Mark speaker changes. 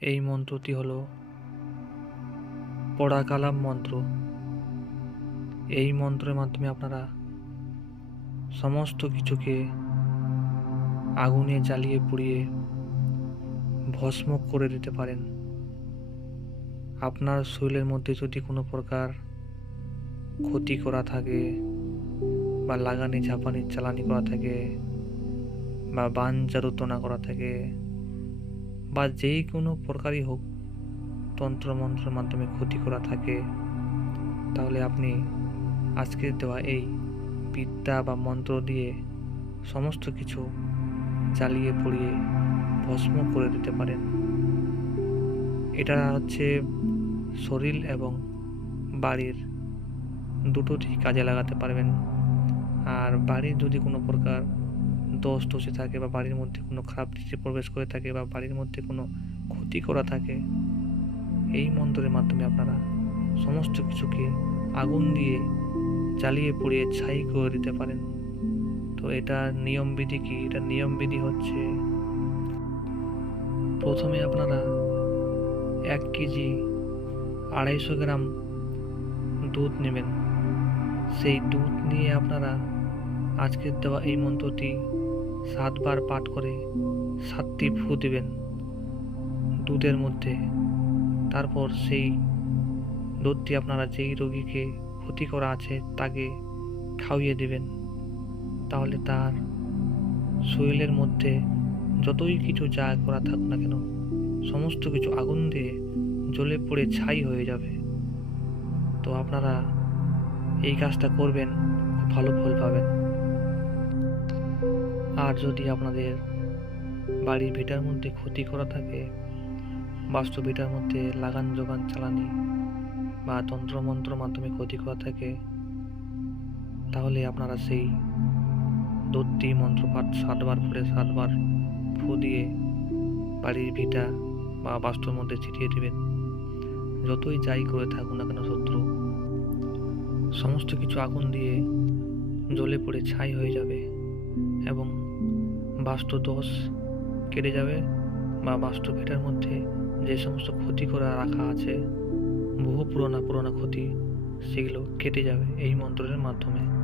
Speaker 1: এই মন্ত্রটি হল পড়াকালাম মন্ত্র। এই মন্ত্রের মাধ্যমে আপনারা সমস্ত কিছুকে আগুনে জ্বালিয়ে পুড়িয়ে ভস্ম করে দিতে পারেন। আপনার শরীরের মধ্যে যদি কোনো প্রকার ক্ষতি করা থাকে বা লাগানি ঝাপানি চালানি করা থাকে বা বান জারুতনা করা থাকে বা যেই কোনো প্রকারই হোক তন্ত্রমন্ত্রের মাধ্যমে ক্ষতি করা থাকে, তাহলে আপনি আজকের দেওয়া এই বিদ্যা বা মন্ত্র দিয়ে সমস্ত কিছু জ্বালিয়ে পড়িয়ে ভস্ম করে দিতে পারেন। এটা হচ্ছে শরীর এবং বাড়ির দুটোতেই কাজে লাগাতে পারবেন। আর বাড়ির যদি কোনো প্রকার দোষ দোষে থাকে বা বাড়ির মধ্যে কোনো খারাপ দৃষ্টি প্রবেশ করে থাকে বা বাড়ির মধ্যে কোনো ক্ষতি করা থাকে, এই মন্ত্রের মাধ্যমে আপনারা সমস্ত কিছুকে আগুন দিয়ে জ্বালিয়ে পুড়িয়ে ছাই করে দিতে পারেন। তো এটা নিয়মবিধি কি? এটা নিয়মবিধি হচ্ছে প্রথমে আপনারা এক কেজি আড়াইশো গ্রাম দুধ নেবেন। সেই দুধ নিয়ে আপনারা আজকের দেওয়া এই মন্ত্রটি সাতবার পাঠ করে সাতটি ফু দেবেন। দুধের মধ্যে। তারপর সেই দুধটি আপনারা যেই রোগীকে ক্ষতি করা আছে তাকে খাওয়িয়ে দেবেন। তাহলে তার শরীরের মধ্যে যতই কিছু যা করা থাকুক না কেন, সমস্ত কিছু আগুন দিয়ে জ্বলে পড়ে ছাই হয়ে যাবে। তো আপনারা এই কাজটা করবেন, ভালো ফল পাবেন। আর যদি আপনাদের বাড়ির ভিটার মধ্যে ক্ষতি করা থাকে বাস্তু ভিটার মধ্যে লাগান যোগান চালানি বা তন্ত্রমন্ত্র মাধ্যমে ক্ষতি করা থাকে, তাহলে আপনারা সেই দুধটি মন্ত্রপাঠ সাতবার পরে সাতবার ফু দিয়ে বাড়ির ভিটা বা বাস্তুর মধ্যে ছিটিয়ে দেবেন। যতই যাই করে থাকুন না কেন শত্রু, সমস্ত কিছু আগুন দিয়ে জ্বলে পড়ে ছাই হয়ে যাবে এবং বাস্তু দোষ কেটে যাবে বা বাস্তু ভেটার মধ্যে যে সমস্ত ক্ষতি করা রাখা আছে, বহু পুরোনো পুরোনো ক্ষতি, সেগুলো কেটে যাবে এই মন্ত্রের মাধ্যমে।